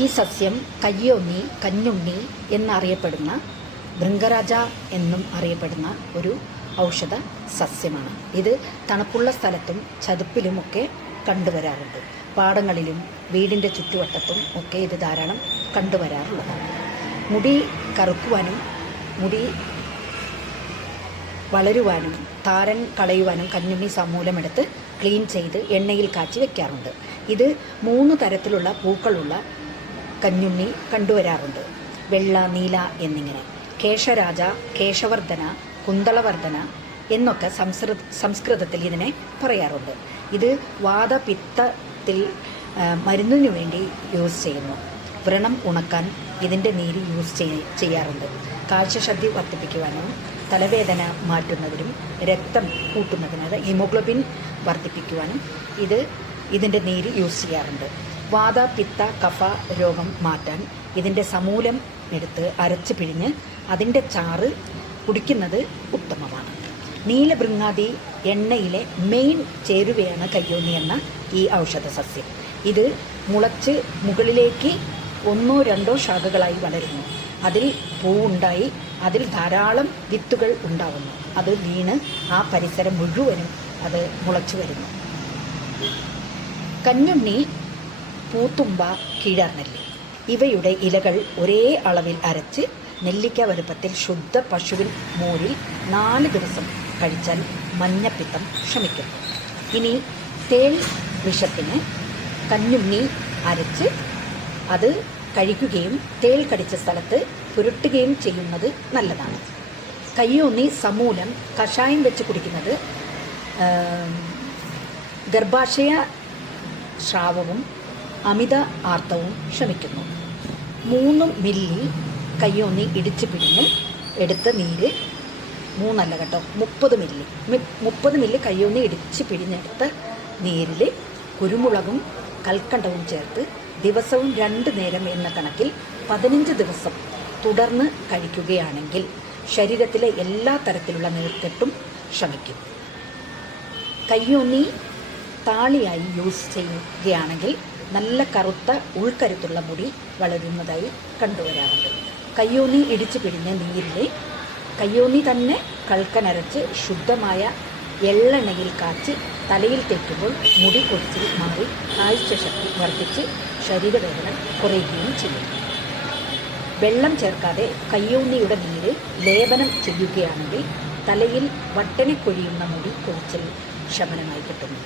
ഈ സസ്യം കയ്യോന്നി, കഞ്ഞുണ്ണി എന്നറിയപ്പെടുന്ന, ഭൃംഗരാജ എന്നും അറിയപ്പെടുന്ന ഒരു ഔഷധ സസ്യമാണ്. ഇത് തണുപ്പുള്ള സ്ഥലത്തും ചതുപ്പിലുമൊക്കെ കണ്ടുവരാറുണ്ട്. പാടങ്ങളിലും വീടിൻ്റെ ചുറ്റുവട്ടത്തും ഒക്കെ ഇത് ധാരാളം കണ്ടുവരാറുള്ളതാണ്. മുടി കറുക്കുവാനും മുടി വളരുവാനും താരൻ കളയുവാനും കഞ്ഞുണ്ണി സമൂലമെടുത്ത് ക്ലീൻ ചെയ്ത് എണ്ണയിൽ കാച്ചി വെക്കാറുണ്ട്. ഇത് 3 തരത്തിലുള്ള പൂക്കളുള്ള കഞ്ഞുണ്ണി കണ്ടുവരാറുണ്ട്. വെള്ള, നീല എന്നിങ്ങനെ. കേശരാജ, കേശവർദ്ധന, കുന്തളവർദ്ധന എന്നൊക്കെ സംസ്കൃതത്തിൽ ഇതിനെ പറയാറുണ്ട്. ഇത് വാതപിത്തത്തിൽ മരുന്നിനു വേണ്ടി യൂസ് ചെയ്യുന്നു. വ്രണം ഉണക്കാൻ ഇതിൻ്റെ നീര് യൂസ് ചെയ്യാറുണ്ട്. കാഴ്ചശക്തി വർദ്ധിപ്പിക്കുവാനും തലവേദന മാറ്റുന്നതിനും രക്തം കൂട്ടുന്നതിന്, അത് ഹീമോഗ്ലോബിൻ വർദ്ധിപ്പിക്കുവാനും ഇതിൻ്റെ നീര് യൂസ് ചെയ്യാറുണ്ട്. വാത, പിത്ത, കഫ രോഗം മാറ്റാൻ ഇതിൻ്റെ സമൂലം എടുത്ത് അരച്ച് പിഴിഞ്ഞ് അതിൻ്റെ ചാറ് കുടിക്കുന്നത് ഉത്തമമാണ്. നീലഭൃങ്ങാതി എണ്ണയിലെ മെയിൻ ചേരുവയാണ് കയ്യോന്നി എന്ന ഈ ഔഷധ സസ്യം. ഇത് മുളച്ച് മുകളിലേക്ക് 1-2 ശാഖകളായി വളരുന്നു. അതിൽ പൂവുണ്ടായി അതിൽ ധാരാളം വിത്തുകൾ ഉണ്ടാവുന്നു. അത് വീണ് ആ പരിസരം മുഴുവനും അത് മുളച്ചു വരുന്നു. കഞ്ഞുണ്ണി, പൂത്തുമ്പ, കീഴാർനെല്ലി ഇവയുടെ ഇലകൾ ഒരേ അളവിൽ അരച്ച് നെല്ലിക്ക വലുപ്പത്തിൽ ശുദ്ധ പശുവിൻ മോരിൽ 4 ദിവസം കഴിച്ചാൽ മഞ്ഞപ്പിത്തം ശമിക്കുന്നു. ഇനി തേൾ വിഷത്തിന് കഞ്ഞുണ്ണി അരച്ച് അത് കഴിക്കുകയും തേൾ കടിച്ച സ്ഥലത്ത് പുരട്ടുകയും ചെയ്യുന്നത് നല്ലതാണ്. കയ്യോന്നി സമൂലം കഷായം വെച്ച് കുടിക്കുന്നത് ഗർഭാശയ സ്രാവവും അമിത ആർത്തവും ശമിക്കുന്നു. 3 മില്ലി കയ്യോന്നി ഇടിച്ച് പിഴിഞ്ഞ് എടുത്ത നീര്, 3 അല്ല കേട്ടോ, 30 മില്ലി കയ്യോന്നി ഇടിച്ച് പിഴിഞ്ഞെടുത്ത നീരിൽ കുരുമുളകും കൽക്കണ്ടവും ചേർത്ത് ദിവസവും 2 നേരം എന്ന കണക്കിൽ 15 ദിവസം തുടർന്ന് കഴിക്കുകയാണെങ്കിൽ ശരീരത്തിലെ എല്ലാ തരത്തിലുള്ള നീർക്കെട്ടും ശമിക്കും. കയ്യോന്നി താളിയായി യൂസ് ചെയ്യുകയാണെങ്കിൽ നല്ല കറുത്ത ഉൾക്കരുത്തുള്ള മുടി വളരുന്നതായി കണ്ടുവരാറുണ്ട്. കയ്യോന്നി ഇടിച്ച് പിഴിഞ്ഞ നീരിൽ കയ്യോന്നി തന്നെ കൽക്കനരച്ച് ശുദ്ധമായ എള്ളെണ്ണയിൽ കാച്ചി തലയിൽ തേക്കുമ്പോൾ മുടി കൊഴിച്ചിൽ മാറി കാഴ്ചശക്തി വർദ്ധിച്ച് ശരീരവേദന കുറയുകയും ചെയ്യും. വെള്ളം ചേർക്കാതെ കയ്യോന്നിയുടെ നീര് ലേപനം ചെയ്യുകയാണെങ്കിൽ തലയിൽ വട്ടനെ കൊഴിയുന്ന മുടി കൊഴിച്ചിൽ ശമനമായി കിട്ടുന്നു.